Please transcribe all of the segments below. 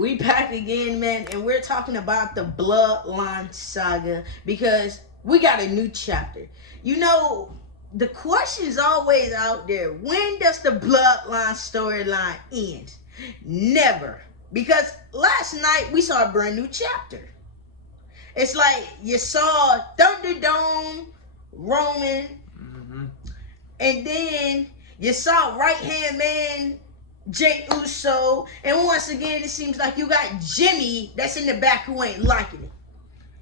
We back again, man, and we're talking about the Bloodline saga because we got a new chapter. You know, the question's always out there. When does the Bloodline storyline end? Never. Because last night we saw a brand new chapter. It's like you saw Thunderdome, Roman, and then you saw right-hand man Jeyuso, and once again it seems like you got Jimmy that's in the back who ain't liking it.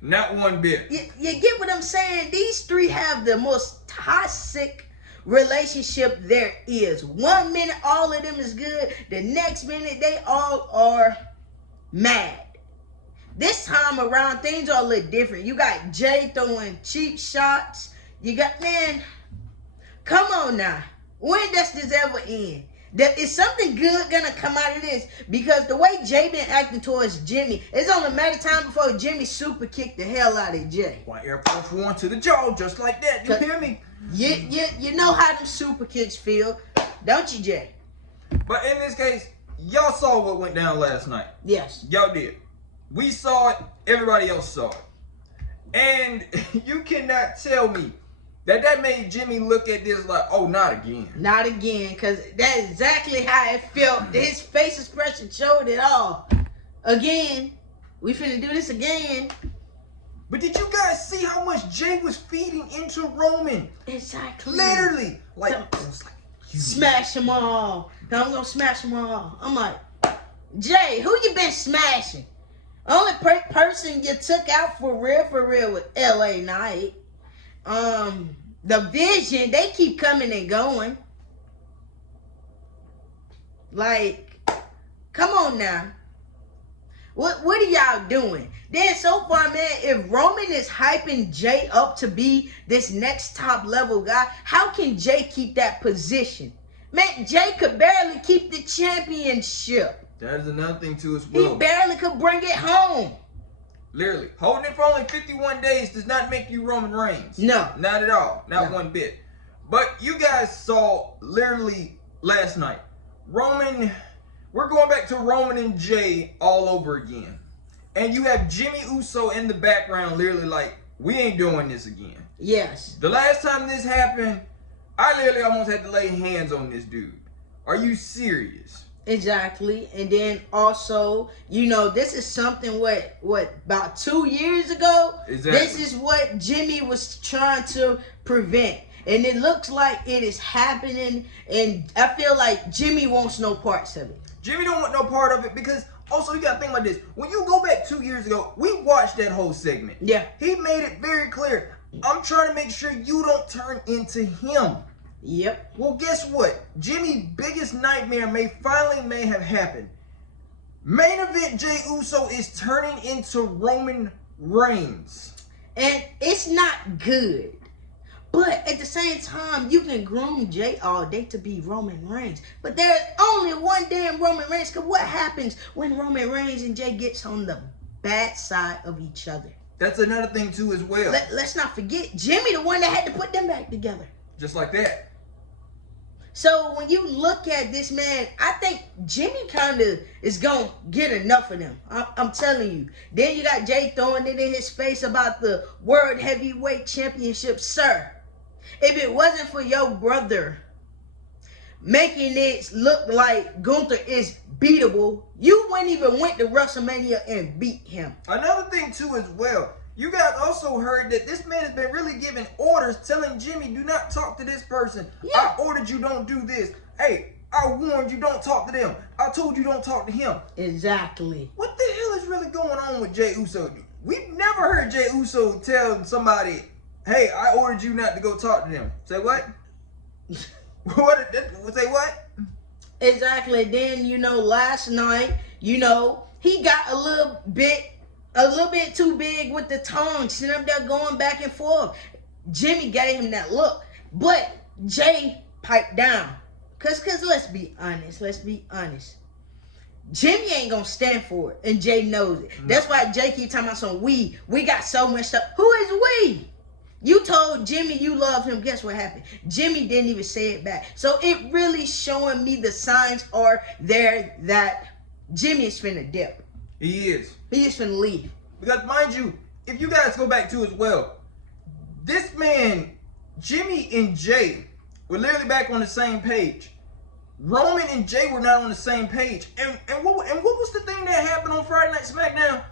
Not one bit. You get what I'm saying? These three have the most toxic relationship there is. 1 minute all of them is good, the next minute they all are mad. This time around things are a little different. You got Jay throwing cheap shots. You got, man, come on now. When does this ever end? Is something good gonna come out of this? Because the way Jay been acting towards Jimmy, it's only a matter of time before Jimmy super kicked the hell out of Jay. Why Air Force One to the jaw, just like that. You hear me? You know how them super kicks feel, don't you, Jay? But in this case, y'all saw what went down last night. Yes. Y'all did. We saw it. Everybody else saw it. And you cannot tell me that made Jimmy look at this like, oh, not again. Not again, because that's exactly how it felt. His face expression showed it all. Again. We finna do this again. But did you guys see how much Jay was feeding into Roman? Exactly. Literally. Like, smash them all. I'm gonna smash them all. I'm like, Jay, who you been smashing? Only person you took out for real was LA Knight. The Vision, they keep coming and going. Like, come on now. What are y'all doing? Then so far, man, if Roman is hyping Jay up to be this next top level guy, how can Jay keep that position? Man, Jay could barely keep the championship. That is another thing too as well. He barely could bring it home. Literally. Holding it for only 51 days does not make you Roman Reigns. No. Not at all. Not one bit. But you guys saw literally last night. Roman, we're going back to Roman and Jay all over again. And you have Jimmy Uso in the background literally like, we ain't doing this again. Yes. The last time this happened, I literally almost had to lay hands on this dude. Are you serious? Exactly. And then also, you know, this is something what about 2 years ago? Exactly. This is what Jimmy was trying to prevent. And it looks like it is happening, and I feel like Jimmy wants no parts of it. Jimmy don't want no part of it because also you gotta think about this. When you go back 2 years ago, we watched that whole segment. Yeah. He made it very clear. I'm trying to make sure you don't turn into him. Yep. Well, guess what? Jimmy's biggest nightmare may have happened. Main event Jey Uso is turning into Roman Reigns. And it's not good. But at the same time, you can groom Jay all day to be Roman Reigns. But there's only one damn Roman Reigns. Because what happens when Roman Reigns and Jay gets on the bad side of each other? That's another thing too as well. Let's not forget, Jimmy the one that had to put them back together. Just like that. So when you look at this, man, I think Jimmy kind of is going to get enough of them. I'm telling you. Then you got Jay throwing it in his face about the World Heavyweight Championship. Sir, if it wasn't for your brother making it look like Gunther is beatable, you wouldn't even went to WrestleMania and beat him. Another thing too as well. You guys also heard that this man has been really giving orders, telling Jimmy, do not talk to this person. Yeah. I ordered you don't do this. Hey, I warned you don't talk to them. I told you don't talk to him. Exactly. What the hell is really going on with Jey Uso? We've never heard Jey Uso tell somebody, hey, I ordered you not to go talk to them. Say what? Say what? Exactly. Then, you know, last night, you know, he got a little bit too big with the tongue, sitting up there going back and forth. Jimmy gave him that look, but Jay piped down. Cause let's be honest. Jimmy ain't gonna stand for it, and Jay knows it. That's why Jay keep talking about some we got so much stuff. Who is we? You told Jimmy you love him. Guess what happened? Jimmy didn't even say it back. So it really showing me the signs are there that Jimmy is finna dip. He is. He is finna leave. Because mind you, if you guys go back to as well, this man, Jimmy and Jay, were literally back on the same page. Roman and Jay were not on the same page. And what was the thing that happened on Friday Night SmackDown?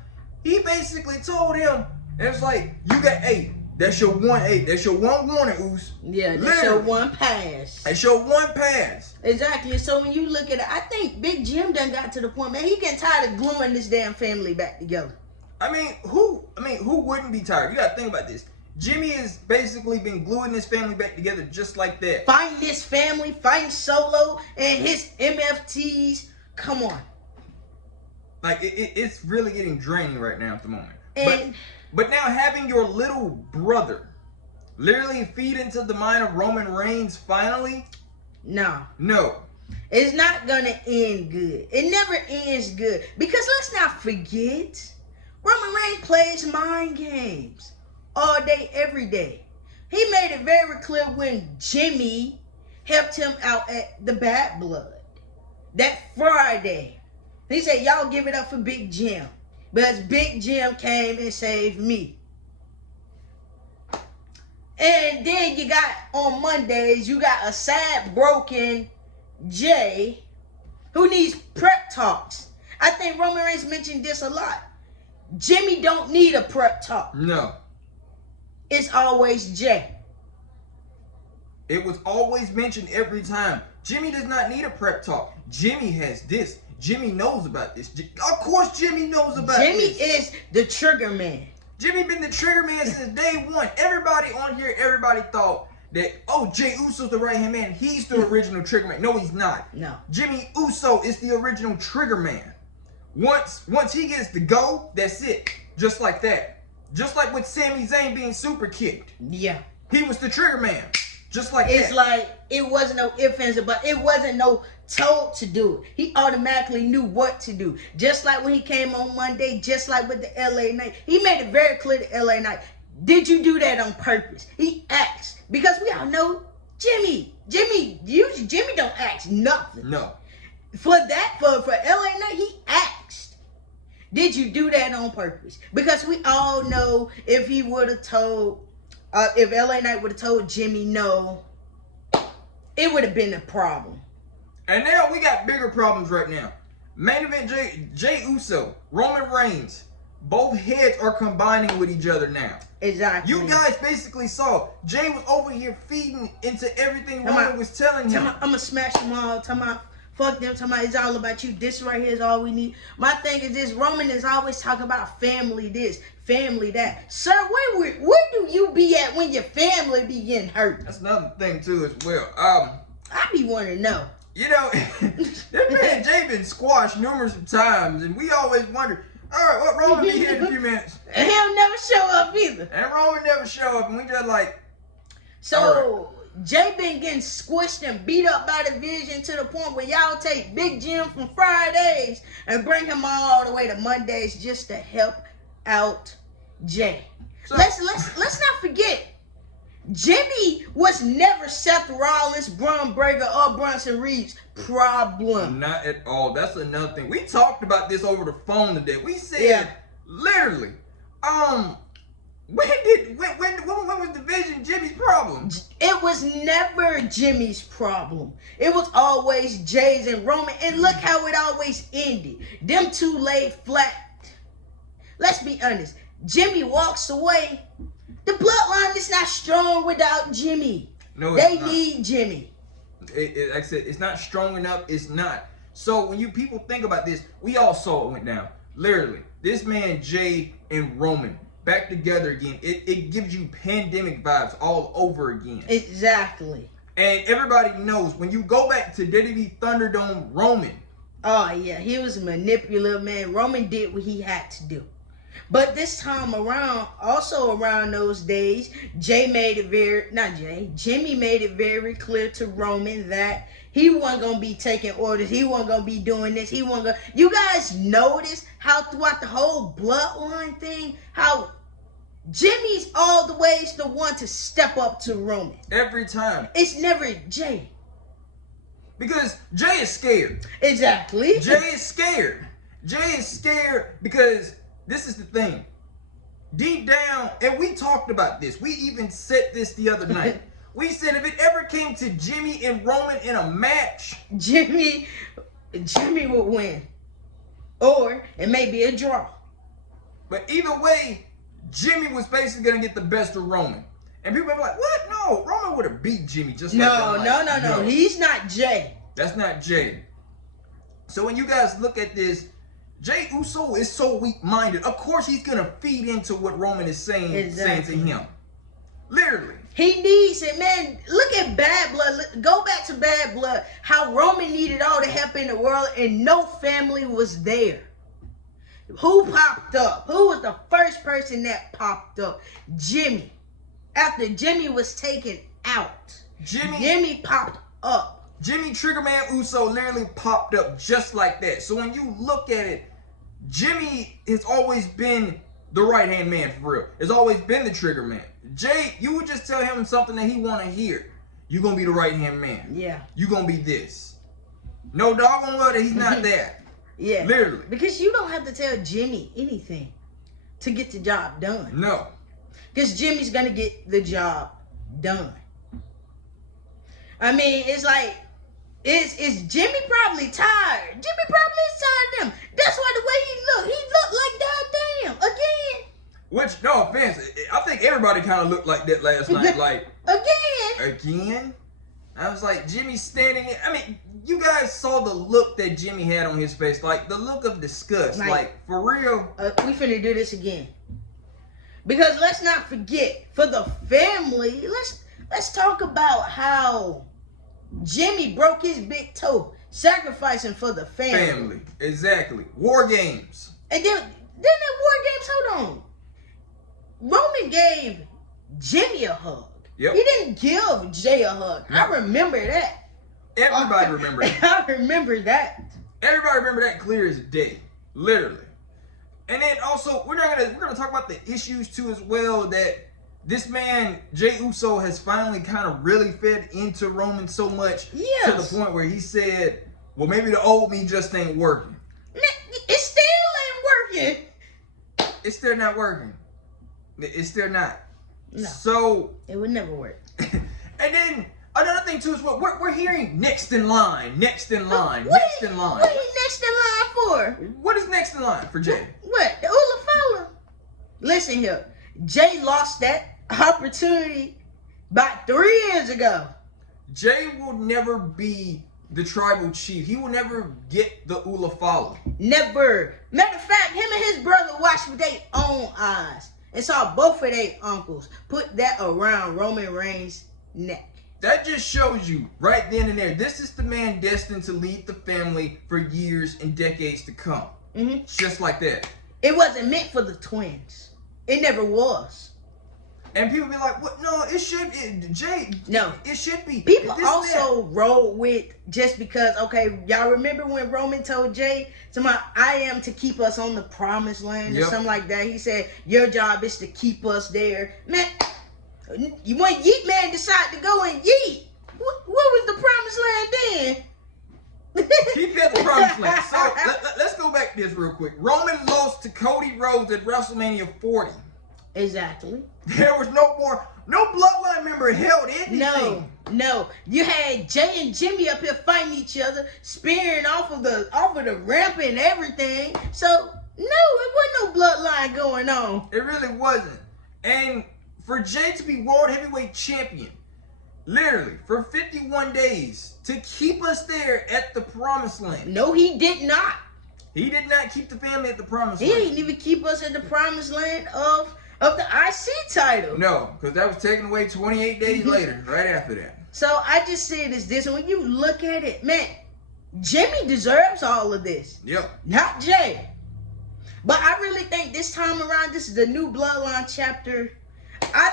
He basically told him, it was like, you got, hey, that's your one, hey, that's your one warning, Oos. Yeah, that's your one pass. That's your one pass. Exactly. So when you look at it, I think Big Jim done got to the point, man, he getting tired of gluing this damn family back together. I mean, who wouldn't be tired? You gotta think about this. Jimmy has basically been gluing this family back together just like that. Fighting this family, fighting Solo and his MFTs. Come on. Like, it's really getting draining right now at the moment. And but now having your little brother literally feed into the mind of Roman Reigns finally? No. It's not gonna end good. It never ends good. Because let's not forget, Roman Reigns plays mind games all day, every day. He made it very clear when Jimmy helped him out at the Bad Blood that Friday. He said, y'all give it up for Big Jim. Because Big Jim came and saved me. And then you got, on Mondays, you got a sad, broken Jay who needs prep talks. I think Roman Reigns mentioned this a lot. Jimmy don't need a prep talk. No. It's always Jay. It was always mentioned every time. Jimmy does not need a prep talk. Jimmy has this. Jimmy knows about this. Of course Jimmy knows about this. Jimmy is the trigger man. Jimmy been the trigger man since day one. Everybody on here, everybody thought that, oh, Jey Uso's the right-hand man. He's the original trigger man. No, he's not. No. Jimmy Uso is the original trigger man. Once he gets the go, that's it. Just like that. Just like with Sami Zayn being super kicked. Yeah. He was the trigger man. Just like it's that. like, it wasn't no ifs, ands, but it wasn't no told to do it. He automatically knew what to do. Just like when he came on Monday, just like with the LA Knight. He made it very clear to LA Knight, did you do that on purpose? He asked. Because we all know Jimmy don't ask nothing. No. For that, for LA Knight, he asked, did you do that on purpose? Because we all know if he would have told, if LA Knight would have told Jimmy no, it would have been a problem. And now we got bigger problems right now. Main event Jey Uso, Roman Reigns, both heads are combining with each other now. Exactly. You guys basically saw Jey was over here feeding into everything Roman was telling him. I'm gonna smash them all. Fuck them. It's all about you. This right here is all we need. My thing is this: Roman is always talking about family this, family that. Sir, where do you be at when your family be getting hurt? That's another thing too as well. I be wanting to know. You know, this man Jey been squashed numerous times, and we always wonder, all right, what Roman be here in a few minutes? And he'll never show up either. And Roman never show up, and we just like. So Jey been getting squished and beat up by the Vision to the point where y'all take Big Jim from Fridays and bring him all the way to Mondays just to help out Jey. So, let's not forget, Jimmy was never Seth Rollins, Braun Breaker, or Bronson Reed's problem. Not at all. That's another thing. We talked about this over the phone today. We said, literally, when was the Vision Jimmy's problem? It was never Jimmy's problem. It was always Jay's and Roman. And look how it always ended. Them two laid flat. Let's be honest. Jimmy walks away. The bloodline is not strong without Jimmy. No, they need Jimmy. Like I said, it's not strong enough. It's not. So when people think about this, we all saw it went down. Literally, this man Jey and Roman back together again. It gives you pandemic vibes all over again. Exactly. And everybody knows when you go back to WWE Thunderdome, Roman. Oh yeah, he was a manipulative man. Roman did what he had to do. But this time around, also around those days, Jimmy made it very clear to Roman that he wasn't going to be taking orders. He wasn't going to be doing this. You guys notice how throughout the whole bloodline thing, how Jimmy's all the ways the one to step up to Roman. Every time. It's never Jey. Because Jey is scared. Exactly. Jey is scared. Jey is scared because this is the thing. Deep down, and we talked about this. We even said this the other night. We said if it ever came to Jimmy and Roman in a match, Jimmy would win. Or it may be a draw. But either way, Jimmy was basically going to get the best of Roman. And people are like, what? No, Roman would have beat Jimmy just like that. No. He's not Jey. That's not Jey. So when you guys look at this, Jeyuso is so weak-minded. Of course, he's going to feed into what Roman is saying to him. Literally. He needs it, man. Look at Bad Blood. Go back to Bad Blood. How Roman needed all the help in the world and no family was there. Who popped up? Who was the first person that popped up? Jimmy. After Jimmy was taken out, Jimmy popped up. Jimmy Triggerman Uso literally popped up just like that. So when you look at it, Jimmy has always been the right-hand man for real. Has always been the trigger man. Jey, you would just tell him something that he want to hear. You're going to be the right-hand man. Yeah. You're going to be this. No doggone well that he's not that. Yeah. Literally. Because you don't have to tell Jimmy anything to get the job done. No. Because Jimmy's going to get the job done. I mean, it's like, is Jimmy probably tired? Jimmy probably is tired of them. That's why the way he looked like goddamn again. Which, no offense, I think everybody kind of looked like that last night. Like, again? I was like, Jimmy standing there. I mean, you guys saw the look that Jimmy had on his face. Like, the look of disgust. Like for real. We finna do this again. Because let's not forget, for the family, let's talk about how Jimmy broke his big toe sacrificing for the family. Exactly. War games. And then that war games, hold on. Roman gave Jimmy a hug. Yep. He didn't give Jey a hug. No. I remember that. Everybody remember that. I remember that. Everybody remember that clear as day. Literally. And then also, we're gonna talk about the issues too as well, that this man, Jeyuso, has finally kind of really fed into Roman so much to the point where he said, well, maybe the old me just ain't working. It still ain't working. It's still not working. It's still not. No. So it would never work. And then another thing too is what we're hearing next in line, next in line, What next in line. What is next in line for? What is next in line for Jey? What? The Ulafala. Listen here. Jey lost that opportunity about 3 years ago. Jey will never be the tribal chief. He will never get the Ulafala. Never. Matter of fact, him and his brother watched with their own eyes and saw both of their uncles put that around Roman Reigns' neck. That just shows you right then and there. This is the man destined to lead the family for years and decades to come. Mm-hmm. Just like that. It wasn't meant for the twins. It never was. And people be like, "What? No, it should be Jey. No, it should be." People also roll with just because. Okay, y'all remember when Roman told Jey, "I am to keep us on the promised land," or something like that. He said, "Your job is to keep us there." Man, when Yeet Man decided to go and yeet, what was the promised land then? Keep it the promised land. So let's go back to this real quick. Roman lost to Cody Rhodes at WrestleMania 40. Exactly. There was no bloodline member held anything. No. You had Jey and Jimmy up here fighting each other, spearing off of the ramp and everything. So no, it wasn't no bloodline going on. It really wasn't. And for Jey to be World Heavyweight Champion, literally for 51 days, to keep us there at the Promised Land. No, he did not. He did not keep the family at the Promised Land. He didn't even keep us at the Promised Land of the IC title. No, because that was taken away 28 days later, right after that. So I just see it as this. When you look at it, man, Jimmy deserves all of this. Yep. Not Jey. But I really think this time around, this is the new bloodline chapter. I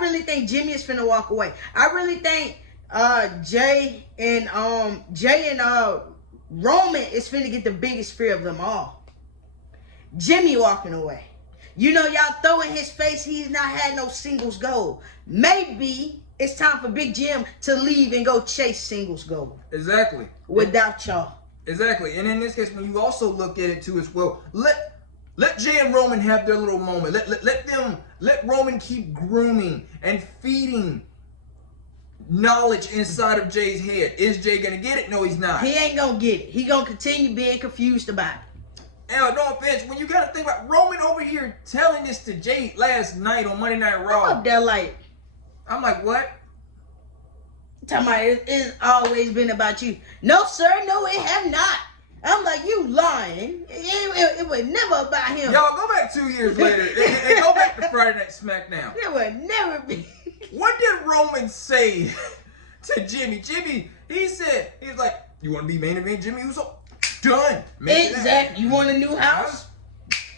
really think Jimmy is finna walk away. I really think Jey and Roman is finna get the biggest fear of them all. Jimmy walking away. You know, y'all throw in his face he's not had no singles gold. Maybe it's time for Big Jim to leave and go chase singles gold. Exactly. Without y'all. Exactly. And in this case, when you also look at it too as well, let Jey and Roman have their little moment. Let Roman keep grooming and feeding knowledge inside of Jey's head. Is Jey gonna get it? No, he's not. He ain't gonna get it. He gonna continue being confused about it. And no offense, when you gotta think about Roman over here telling this to Jey last night on Monday Night Raw. I'm up there like, I'm like, what? talking about it's always been about you. No, sir, no, it have not. I'm like, you lying. It was never about him. Y'all go back 2 years later and go back to Friday Night SmackDown. It would never be. What did Roman say to Jimmy? Jimmy, he's like, you want to be main event Jimmy Uso? Done. Exactly. You want a new house?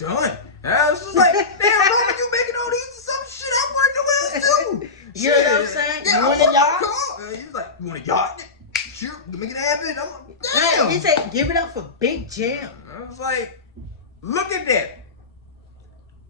Done. I was just like, damn, Roman, you making all these some shit. I want a new house too. You know what I'm saying? Yeah, you want a yacht? He was like, you want a yacht? Sure, make it happen. I'm like, Yeah, damn. he said, give it up for Big Jim. I was like, look at that.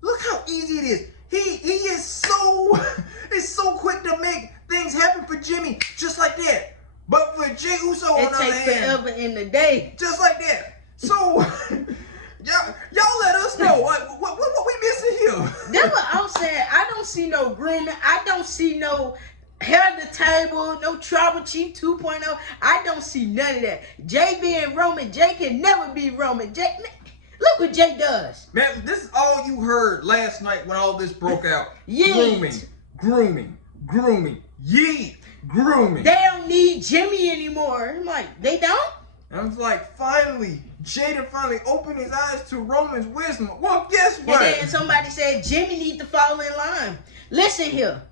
Look how easy it is. He is so quick to make things happen for Jimmy, just like that. But for Jey Uso on the other hand, it takes forever in the day. just like that. So y'all let us know what we missing here. That's what I'm saying. I don't see no grooming. I don't see no hair to table, no Tribal Chief 2.0. I don't see none of that. Jey being Roman, Jey can never be Roman. Jey, look what Jey does. Man, this is all you heard last night when all this broke out. Yeet. Grooming. Yeet. Grooming. They don't need Jimmy anymore. I'm like, they don't? And I was like, finally, Jada finally opened his eyes to Roman's wisdom. Well, guess what? And then somebody said Jimmy need to fall in line. Listen here.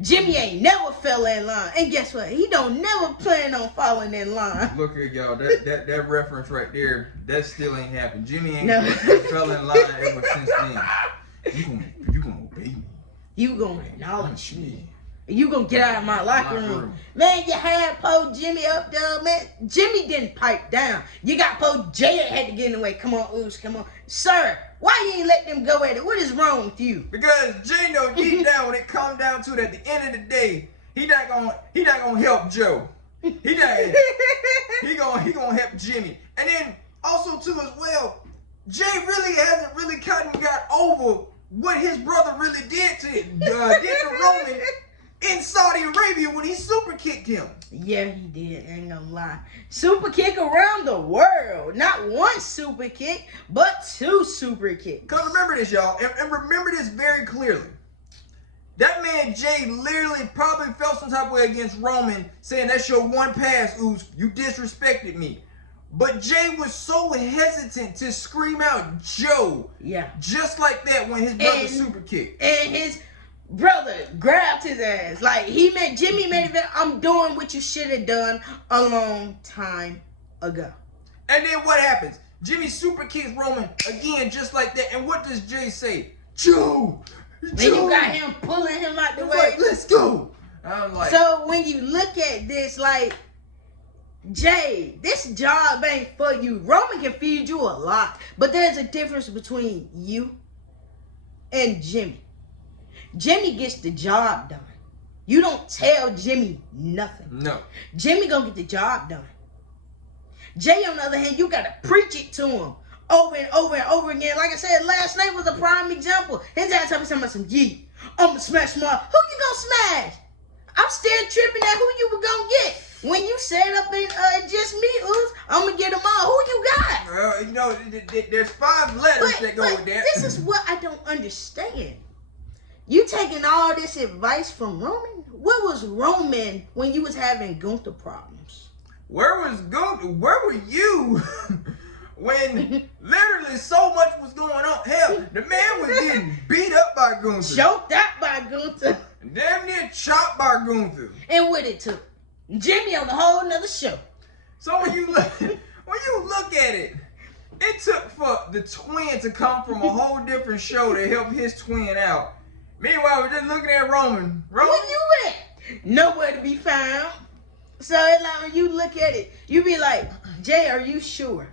Jimmy ain't never fell in line. And guess what? He don't never plan on falling in line. Look at y'all. That reference right there, that still ain't happened. Jimmy ain't fell in line ever since then. You gonna obey me. You gonna acknowledge me. You gonna get out of my locker room. Man, you had po Jimmy up there, man. Jimmy didn't pipe down. You got po Jey had to get in the way. Come on, Oos, come on. Sir, why you ain't let them go at it? What is wrong with you? Because Jey know deep down when it comes down to it, at the end of the day, he not gonna help Joe. He gonna help Jimmy. And then also too as well, Jey really hasn't really got over what his brother really did to Roman in Saudi Arabia when he super kicked him. Yeah, he did. Ain't gonna lie. Super kick around the world. Not one super kick, but 2 super kicks. Because remember this, y'all, and remember this very clearly. That man Jey literally probably felt some type of way against Roman, saying that's your one pass, Oos. You disrespected me. But Jey was so hesitant to scream out Joe. Yeah. Just like that when his brother super kicked. And his brother grabbed his ass. Like, Jimmy made it. I'm doing what you should have done a long time ago. And then what happens? Jimmy super kicks Roman again just like that. And what does Jey say? Joe! And you got him pulling him out the way. Like, let's go! I'm like, so when you look at this, like, Jey, this job ain't for you. Roman can feed you a lot. But there's a difference between you and Jimmy. Jimmy gets the job done. You don't tell Jimmy nothing. No. Jimmy gonna get the job done. Jey, on the other hand, you gotta preach it to him over and over and over again. Like I said, last night was a prime example. His ass told me something about some yeet. I'm gonna smash my. Who you gonna smash? I'm still tripping at who you were gonna get. When you set up in just me, Oos, I'm gonna get them all. Who you got? Well, you know, there's 5 letters that go with that. This is what I don't understand. You taking all this advice from Roman? Where was Roman when you was having Gunther problems? Where was Gunther? Where were you when literally so much was going on? Hell, the man was getting beat up by Gunther. Choked out by Gunther. Damn near chopped by Gunther. And what it took. Jimmy on a whole nother show. So when you look at it, it took for the twin to come from a whole different show to help his twin out. Meanwhile, we're just looking at Roman. Where you at? Nowhere to be found. So it's like when you look at it, you be like, Jey, are you sure?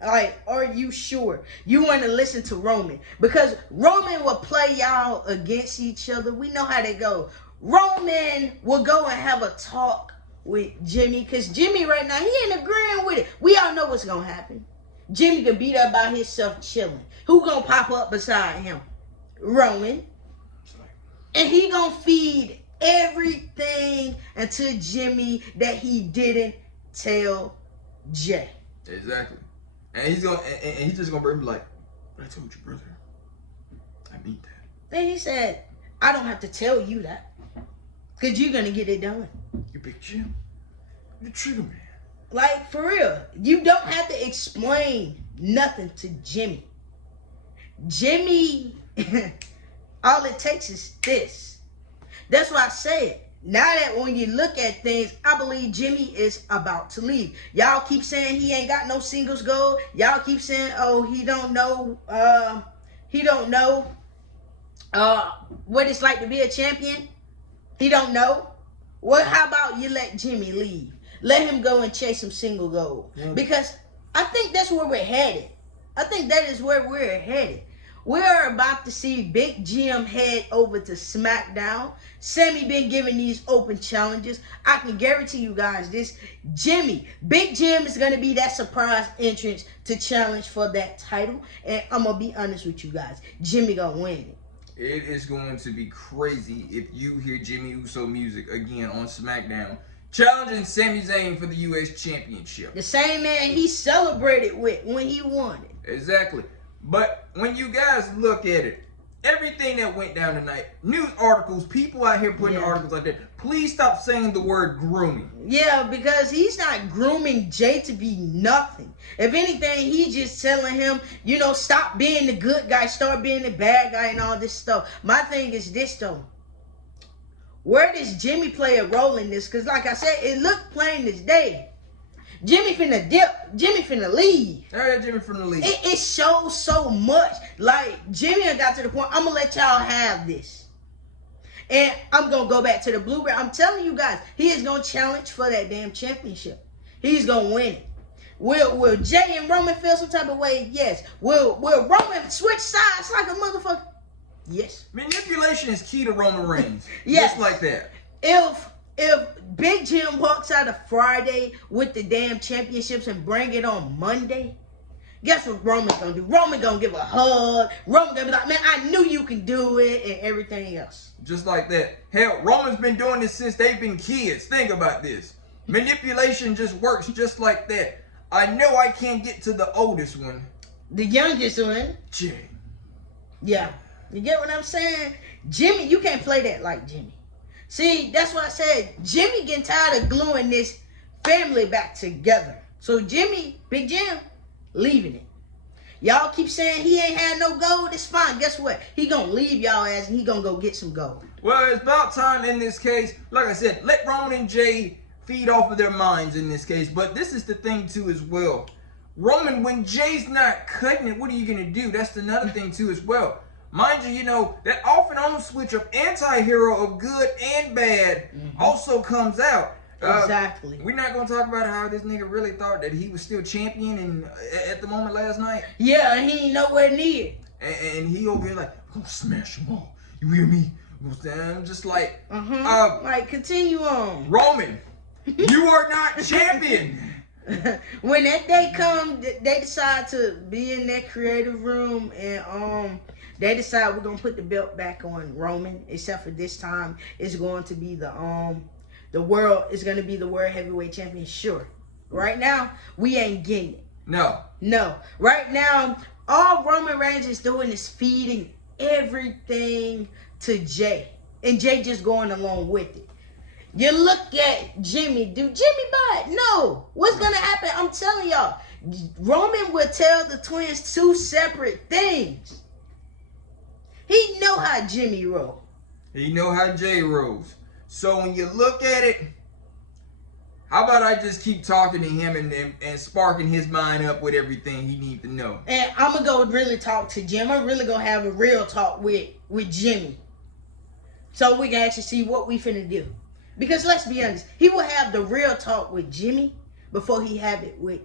Like, are you sure you want to listen to Roman? Because Roman will play y'all against each other. We know how they go. Roman will go and have a talk with Jimmy, because Jimmy right now, he ain't agreeing with it. We all know what's going to happen. Jimmy could be there by himself chilling. Who going to pop up beside him? Roman. And he going to feed everything into Jimmy that he didn't tell Jay. Exactly. And he's going and he's just going to be like, I told you, brother. I mean that. Then he said, I don't have to tell you that. Because you're going to get it done. You big Jim. You the trigger man. Like, for real. You don't have to explain nothing to Jimmy. Jimmy, all it takes is this. That's why I said, now that when you look at things, I believe Jimmy is about to leave. Y'all keep saying he ain't got no singles goal. Y'all keep saying, oh, he don't know what it's like to be a champion. He don't know. Well, how about you let Jimmy leave? Let him go and chase some single gold. Yeah. Because I think that's where we're headed. I think that is where we're headed. We're about to see Big Jim head over to SmackDown. Sammy been giving these open challenges. I can guarantee you guys this. Big Jim is going to be that surprise entrance to challenge for that title. And I'm going to be honest with you guys. Jimmy going to win it. It is going to be crazy if you hear Jimmy Uso music again on SmackDown, challenging Sami Zayn for the U.S. Championship. The same man he celebrated with when he won it. Exactly. But when you guys look at it, everything that went down tonight, news articles, people out here putting articles like that, please stop saying the word grooming. Yeah, because he's not grooming Jay to be nothing. If anything, he's just telling him, you know, stop being the good guy, start being the bad guy and all this stuff. My thing is this, though. Where does Jimmy play a role in this? Because like I said, it looked plain as day. Jimmy finna dip. Jimmy finna leave. Yeah, Jimmy finna leave. It shows so much. Like, Jimmy got to the point, I'm going to let y'all have this. And I'm going to go back to the blueprint. I'm telling you guys, he is going to challenge for that damn championship. He's going to win it. Will Jay and Roman feel some type of way? Yes. Will Roman switch sides like a motherfucker? Yes. Manipulation is key to Roman Reigns. Yes. Just like that. If Big Jim walks out of Friday with the damn championships and bring it on Monday, guess what Roman's gonna do? Roman gonna give a hug. Roman gonna be like, man, I knew you can do it, and everything else. Just like that. Hell, Roman's been doing this since they've been kids. Think about this. Manipulation just works just like that. I know I can't get to the oldest one. The youngest one. Jay. Yeah. You get what I'm saying? Jimmy, you can't play that like Jimmy. See, that's why I said Jimmy getting tired of gluing this family back together. So Jimmy, Big Jim, leaving it. Y'all keep saying he ain't had no gold. It's fine. Guess what? He gonna leave y'all ass and he gonna go get some gold. Well, it's about time in this case. Like I said, let Roman and Jay feed off of their minds in this case. But this is the thing too as well. Roman, when Jay's not cutting it, what are you gonna do? That's another thing too as well. Mind you, you know, that off and on switch of anti-hero of good and bad also comes out. Exactly. We're not going to talk about how this nigga really thought that he was still champion at the moment last night. Yeah, and he ain't nowhere near. And he over here like, I'm going to smash them all. You hear me? I'm just like, like, continue on. Roman, you are not champion. When that day comes, they decide to be in that creative room and they decide we're gonna put the belt back on Roman, except for this time it's going to be the world is gonna be the world heavyweight champion. Sure. Right now, we ain't getting it. No. Right now, all Roman Reigns is doing is feeding everything to Jay. And Jay just going along with it. You look at Jimmy. Do Jimmy buy it? No. What's gonna happen? I'm telling y'all, Roman will tell the twins two separate things. He know how Jimmy roll. He know how Jay rolls. So when you look at it, how about I just keep talking to him and sparking his mind up with everything he needs to know. And I'm going to go really talk to Jim. I'm really going to have a real talk with Jimmy. So we can actually see what we finna do. Because let's be honest, he will have the real talk with Jimmy before he have it with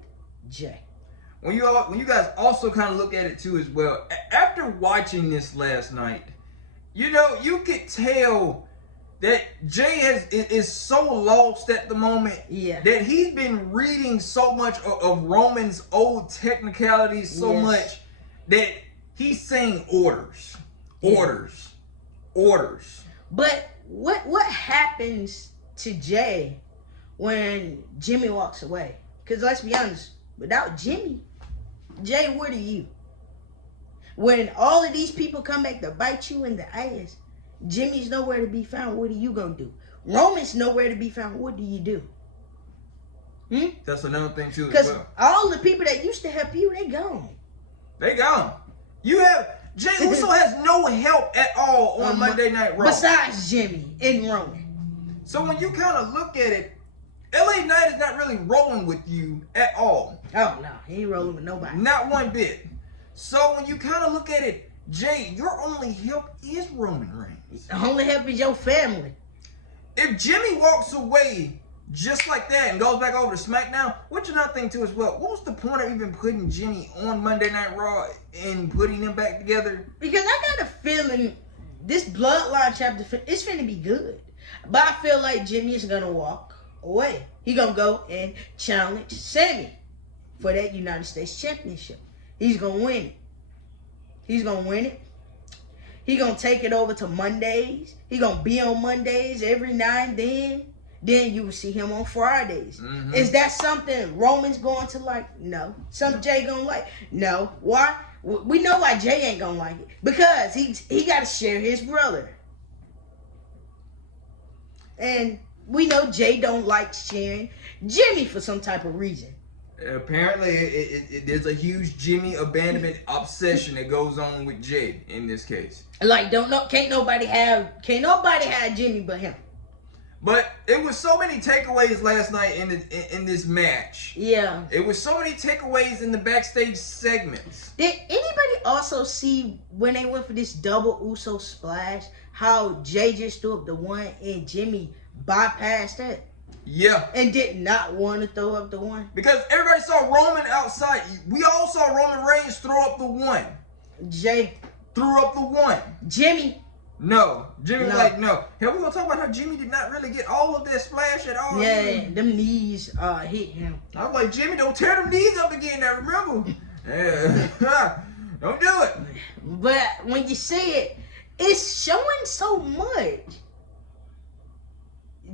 Jay. When you guys also kind of look at it too as well, after watching this last night, you know, you could tell that Jey is so lost at the moment that he's been reading so much of Roman's old technicalities so much that he's saying orders. But what happens to Jey when Jimmy walks away? Because let's be honest, without Jimmy, Jey, what are you? When all of these people come back to bite you in the ass, Jimmy's nowhere to be found. What are you gonna do? Roman's nowhere to be found. What do you do? That's another thing too. Because all the people that used to help you, they gone. They gone. You have Jey Uso has no help at all on Monday Night Raw. Besides Jimmy and Roman. So when you kind of look at it, LA Knight is not really rolling with you at all. Oh no, he ain't rolling with nobody. Not one bit. So when you kind of look at it, Jey, your only help is Roman Reigns. The only help is your family. If Jimmy walks away just like that and goes back over to SmackDown, what you not think too as well? What was the point of even putting Jimmy on Monday Night Raw and putting them back together? Because I got a feeling this Bloodline chapter is finna be good. But I feel like Jimmy is gonna walk away. He gonna go and challenge Sammy for that United States Championship. He's gonna win it. He's gonna win it. He gonna take it over to Mondays. He gonna be on Mondays every now and then. Then you will see him on Fridays. Is that something Roman's going to like? No. Something Jey gonna like? No. Why? We know why Jey ain't gonna like it. Because he got to share his brother. And we know Jey don't like sharing Jimmy for some type of reason. Apparently, there's a huge Jimmy abandonment obsession that goes on with Jey in this case. Like, can't nobody have Jimmy but him. But it was so many takeaways last night in this match. Yeah. It was so many takeaways in the backstage segments. Did anybody also see when they went for this double Uso splash, how Jey just threw up the one and Jimmy bypassed that? Yeah. And did not want to throw up the one? Because everybody saw Roman outside. We all saw Roman Reigns throw up the one. Jey threw up the one. Jimmy. No. Jimmy was like, no. Hell, we're going to talk about how Jimmy did not really get all of that splash at all. Yeah, them knees hit him. I was like, Jimmy, don't tear them knees up again now, remember? Yeah. Don't do it. But when you see it, it's showing so much.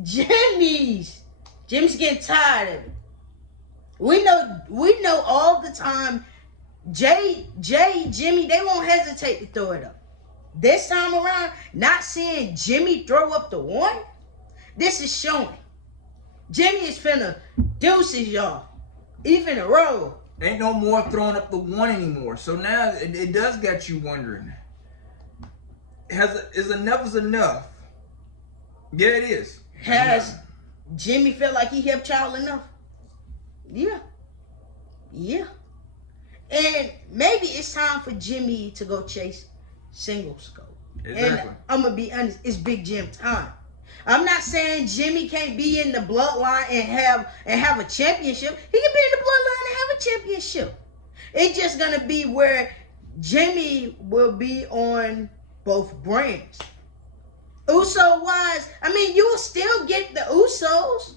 Jimmy's getting tired of it. We know all the time Jimmy, they won't hesitate to throw it up. This time around, not seeing Jimmy throw up the one, this is showing. Jimmy is finna deuces, y'all. He finna roll. Ain't no more throwing up the one anymore. So now it does got you wondering. Is enough enough? Yeah, it is. Has Jimmy felt like he helped y'all enough? Yeah. Yeah. And maybe it's time for Jimmy to go chase singles gold. Exactly. And I'm gonna be honest, it's Big Jim time. I'm not saying Jimmy can't be in the bloodline and have a championship. He can be in the bloodline and have a championship. It's just gonna be where Jimmy will be on both brands. Uso wise, I mean, you will still get the Usos.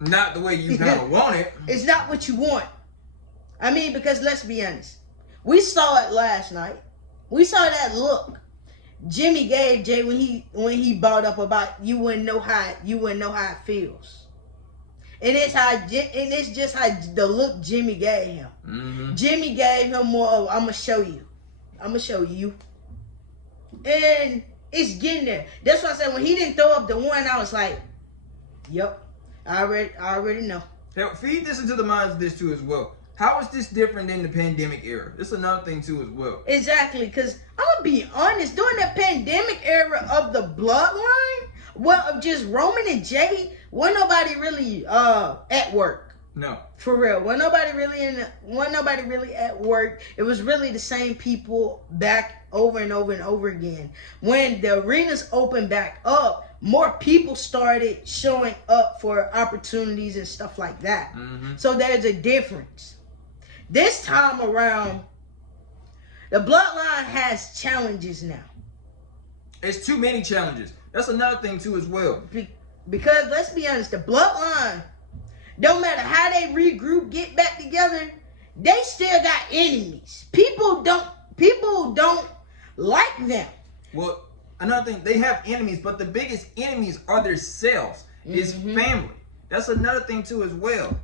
Not the way you kind of want it. It's not what you want. I mean, because let's be honest. We saw it last night. We saw that look Jimmy gave Jey when he brought up about you wouldn't know how it feels. And it's just how the look Jimmy gave him. Mm-hmm. Jimmy gave him more of, I'm gonna show you. And it's getting there. That's why I said when he didn't throw up the one, I was like, yep, I already know. Now, feed this into the minds of this too as well. How is this different than the pandemic era? This is another thing too as well. Exactly, because I'm going to be honest, during the pandemic era of the bloodline, well, of just Roman and Jey, wasn't nobody really at work. No. For real. Wasn't nobody really at work. It was really the same people back over and over and over again. When the arenas opened back up, more people started showing up for opportunities and stuff like that. Mm-hmm. So there's a difference. This time around, the bloodline has challenges now. It's too many challenges. That's another thing too as well. Because let's be honest, the bloodline, no matter how they regroup, get back together, they still got enemies. People don't like them. Well, another thing, they have enemies, but the biggest enemies are themselves. Is family. That's another thing too as well.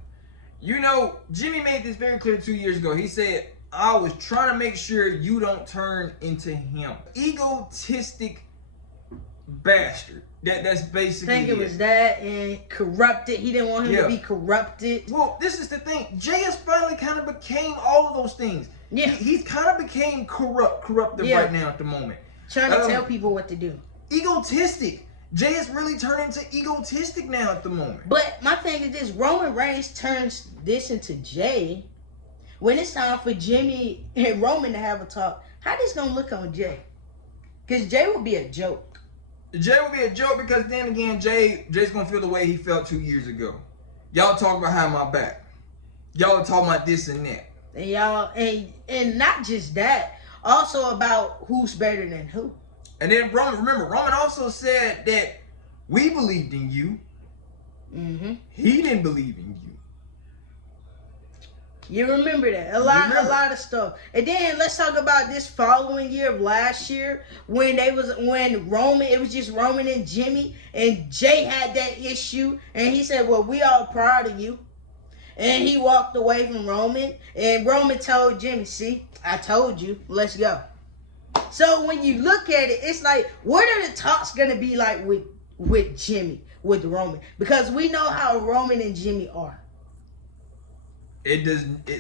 You know, Jimmy made this very clear 2 years ago. He said, I was trying to make sure you don't turn into him. Egotistic bastard. That's basically I think it was that, and corrupted. He didn't want him to be corrupted. Well, this is the thing. Jay has finally kind of became all of those things. Yeah. He's kind of became corrupted right now at the moment. Trying to tell people what to do. Egotistic. Jay is really turning into egotistic now at the moment. But my thing is this, Roman Reigns turns this into Jay. When it's time for Jimmy and Roman to have a talk, how this gonna look on Jay? Because Jay will be a joke. Jay will be a joke because then again, Jay's gonna feel the way he felt 2 years ago. Y'all talk behind my back. Y'all talking about this and that. And y'all, and not just that, also about who's better than who. And then Roman also said that we believed in you. He didn't believe in you. You remember that. A lot of stuff. And then let's talk about this following year of last year when Roman, it was just Roman and Jimmy, and Jay had that issue, and he said, well, we all proud of you. And he walked away from Roman, and Roman told Jimmy, see, I told you, let's go. So when you look at it, it's like, what are the talks gonna be like with Jimmy, with Roman? Because we know how Roman and Jimmy are.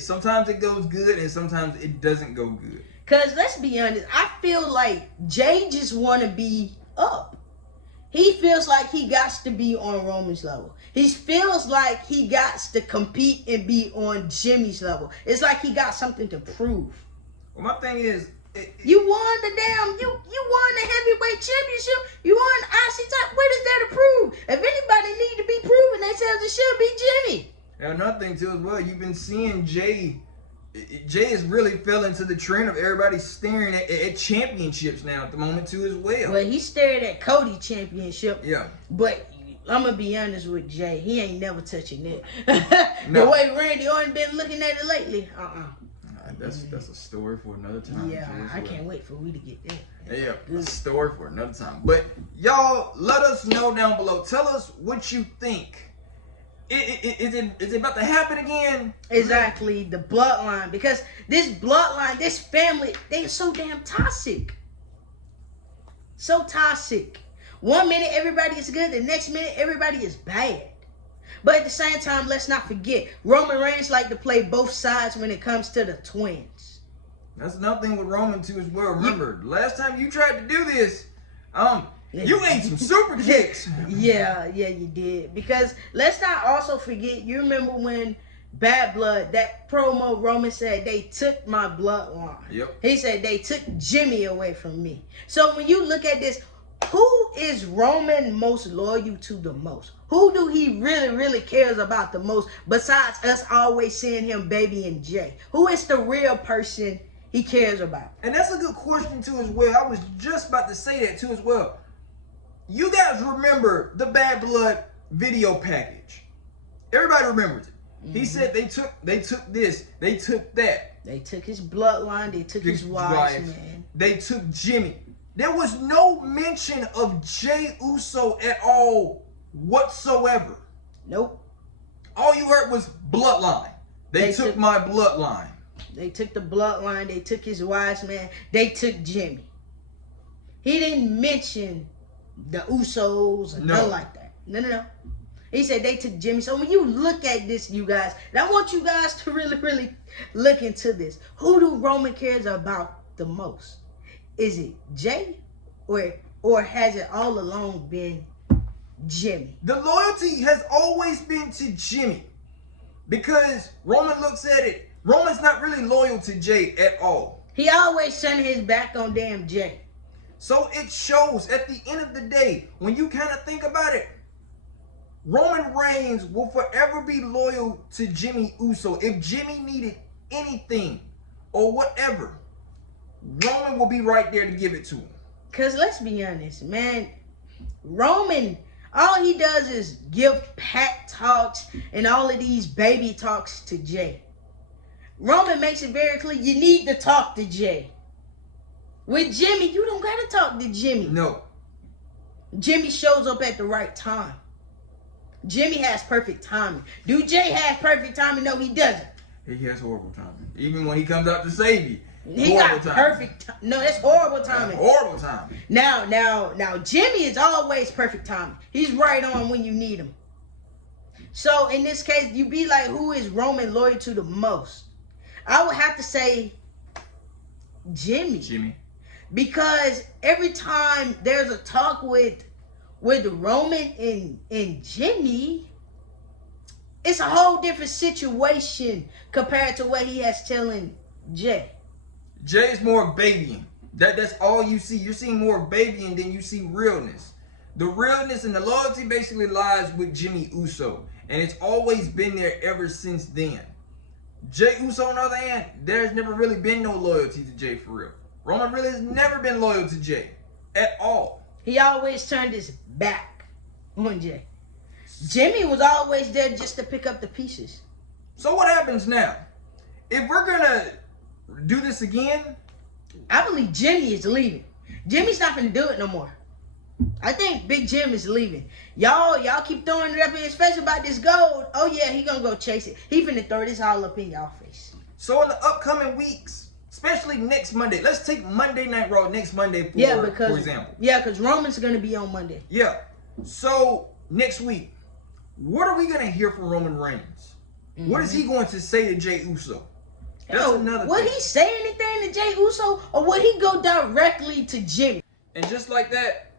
Sometimes it goes good and sometimes it doesn't go good. Cause let's be honest, I feel like Jay just wanna be up. He feels like he got to be on Roman's level. He feels like he got to compete and be on Jimmy's level. It's like he got something to prove. Well, my thing is, you won the you won the heavyweight championship. You won the IC top. What is there to prove? If anybody need to be proven, they said it should be Jimmy. And another thing too as well, you've been seeing Jay has really fell into the trend of everybody staring at championships now at the moment too as well. Well, he stared at Cody championship. Yeah. But I'm gonna be honest with Jay, he ain't never touching it. No. The way Randy Orton been looking at it lately, That's a story for another time. Yeah, I can't wait for we to get there. Yeah, a story for another time. But y'all, let us know down below. Tell us what you think. Is it about to happen again? Exactly, the bloodline. Because this bloodline, this family, they are so damn toxic. So toxic. 1 minute everybody is good, the next minute everybody is bad. But at the same time, let's not forget, Roman Reigns like to play both sides when it comes to the twins. That's another thing with Roman too as well. Remember, last time you tried to do this, you ate some super kicks. Yeah, you did. Because let's not also forget, you remember when Bad Blood, that promo Roman said, they took my bloodline. Yep. He said, they took Jimmy away from me. So when you look at this, who is Roman most loyal to the most? Who do he really, really cares about the most besides us always seeing him baby and Jay? Who is the real person he cares about? And that's a good question too as well. I was just about to say that too as well. You guys remember the Bad Blood video package? Everybody remembers it. He said they took this, they took that. They took his bloodline, they took his wife, man. They took Jimmy. There was no mention of Jeyuso at all whatsoever. Nope. All you heard was bloodline. They took my bloodline. They took the bloodline, they took his wise man, they took Jimmy. He didn't mention the Usos or nothing like that. No. He said they took Jimmy. So when you look at this, you guys, and I want you guys to really, really look into this. Who do Roman cares about the most? Is it Jay or has it all along been Jimmy? The loyalty has always been to Jimmy because Roman looks at it. Roman's not really loyal to Jay at all. He always turned his back on damn Jay. So it shows at the end of the day, when you kind of think about it, Roman Reigns will forever be loyal to Jimmy Uso. If Jimmy needed anything or whatever, Roman will be right there to give it to him. Cause let's be honest, man. Roman, all he does is give pat talks and all of these baby talks to Jey. Roman makes it very clear you need to talk to Jey. With Jimmy, you don't gotta talk to Jimmy. No. Jimmy shows up at the right time. Jimmy has perfect timing. Do Jey have perfect timing? No, he doesn't. He has horrible timing. Even when he comes out to save you. He got perfect. No, that's horrible timing. That's horrible timing. Now, Jimmy is always perfect timing. He's right on when you need him. So in this case, you be like, who is Roman loyal to the most? I would have to say Jimmy. Jimmy. Because every time there's a talk with Roman and Jimmy, it's a whole different situation compared to what he has telling Jey. Jey is more babying. That's all you see. You're seeing more babying than you see realness. The realness and the loyalty basically lies with Jimmyuso, and it's always been there ever since then. Jeyuso, on the other hand, there's never really been no loyalty to Jey for real. Roman really has never been loyal to Jey at all. He always turned his back on Jey. Jimmy was always there just to pick up the pieces. So what happens now? If we're gonna do this again, I believe Jimmy is leaving. Jimmy's not gonna do it no more. I think Big Jim is leaving. Y'all keep throwing it up in his face about this gold. Oh yeah, he gonna go chase it. He finna throw this all up in y'all face. So in the upcoming weeks, especially next Monday, let's take Monday Night Raw next Monday for example. Yeah, because Roman's gonna be on Monday. Yeah. So next week, what are we gonna hear from Roman Reigns? Mm-hmm. What is he going to say to Jeyuso? That's another thing. Would he say anything to Jeyuso, or would he go directly to Jimmy? And just like that,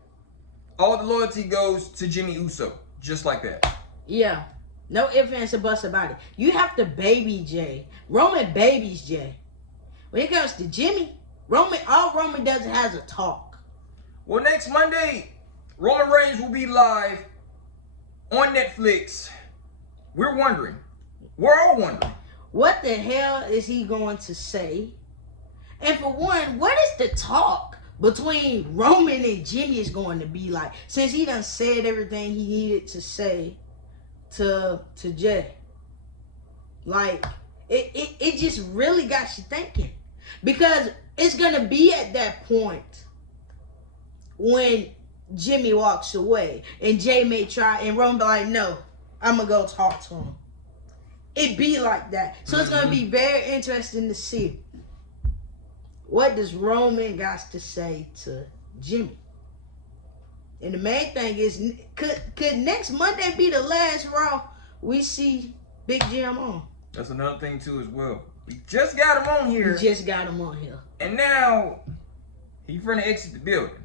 all the loyalty goes to Jimmyuso. Just like that. Yeah. No ifs, ands, or buts about it. You have to baby Jey. Roman babies Jey. When it comes to Jimmy, all Roman does has a talk. Well, next Monday, Roman Reigns will be live on Netflix. We're wondering. We're all wondering. What the hell is he going to say? And for one, what is the talk between Roman and Jimmy is going to be like? Since he done said everything he needed to say to Jey. Like, it just really got you thinking. Because it's going to be at that point when Jimmy walks away and Jey may try and Roman be like, no, I'm going to go talk to him. It be like that. So it's going to be very interesting to see what does Roman got to say to Jimmy. And the main thing is, could next Monday be the last Raw we see Big Jim on? That's another thing too as well. We just got him on here. We just got him on here. And now he's trying to exit the building.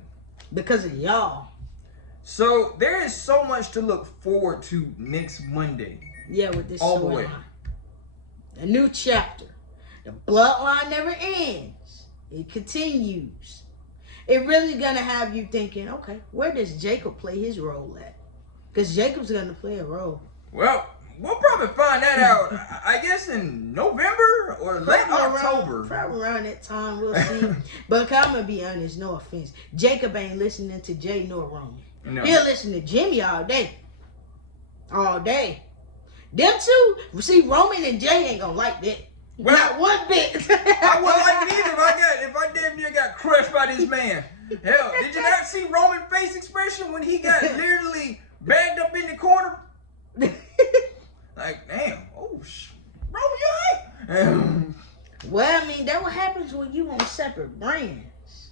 Because of y'all. So there is so much to look forward to next Monday. Yeah, with this all the way. A new chapter. The bloodline never ends. It continues. It really gonna have you thinking, okay, where does Jacob play his role at? Because Jacob's gonna play a role. Well, we'll probably find that out, I guess, in November or late October. Probably around that time, we'll see. But I'm going to be honest, no offense. Jacob ain't listening to Jey nor Roman. No. He'll listen to Jimmy all day. All day. Them two, see, Roman and Jey ain't going to like that. Well, not one bit. I wouldn't like it either if I damn near got crushed by this man. Hell, did you not see Roman's face expression when he got literally bagged up in the corner? Like, damn, Roman, you ain't. Well, I mean, that what happens when you on separate brands.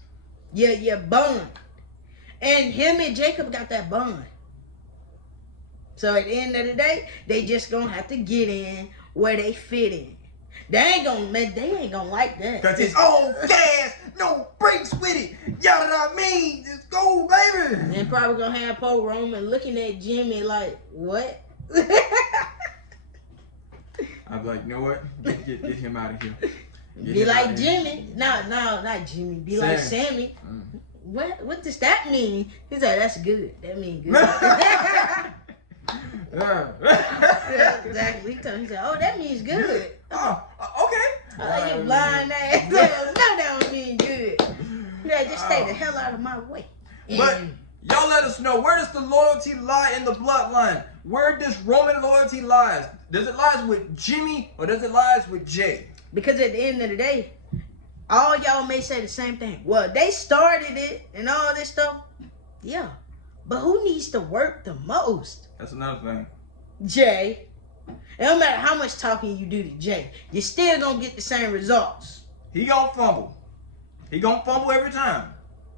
Yeah, bond. And him and Jacob got that bond. So at the end of the day, they just gonna have to get in where they fit in. They ain't gonna like that. Cause it's all gas, no brakes with it. Y'all know what I mean? Just go, baby. And probably gonna have Paul Roman looking at Jimmy like, what? I'm like, you know what? Get him out of here. Be like Jimmy. No, not Jimmy. Be like Sammy. What does that mean? He's like, that's good. That means good. Yeah, exactly. He said, oh, that means good. Oh, okay. Oh, you blind ass. No, that don't mean good. that, just stay the hell out of my way. But And y'all let us know, where does the loyalty lie in the bloodline? Where does Roman loyalty lies? Does it lies with Jimmy or does it lies with Jay? because at the end of the day, all y'all may say the same thing. Well, they started it and all this stuff. Yeah. But who needs to work the most? That's another thing. Jay. It don't matter how much talking you do to Jay, you're still gonna get the same results. He gonna fumble. He gonna fumble every time.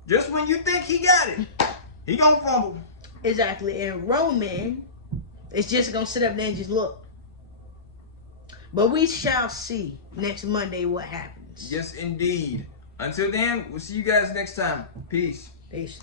Just when you think he got it, he gonna fumble. Exactly. And Roman is just gonna sit up there and just look. But we shall see next Monday what happens. Yes, indeed. Until then, we'll see you guys next time. Peace. Peace.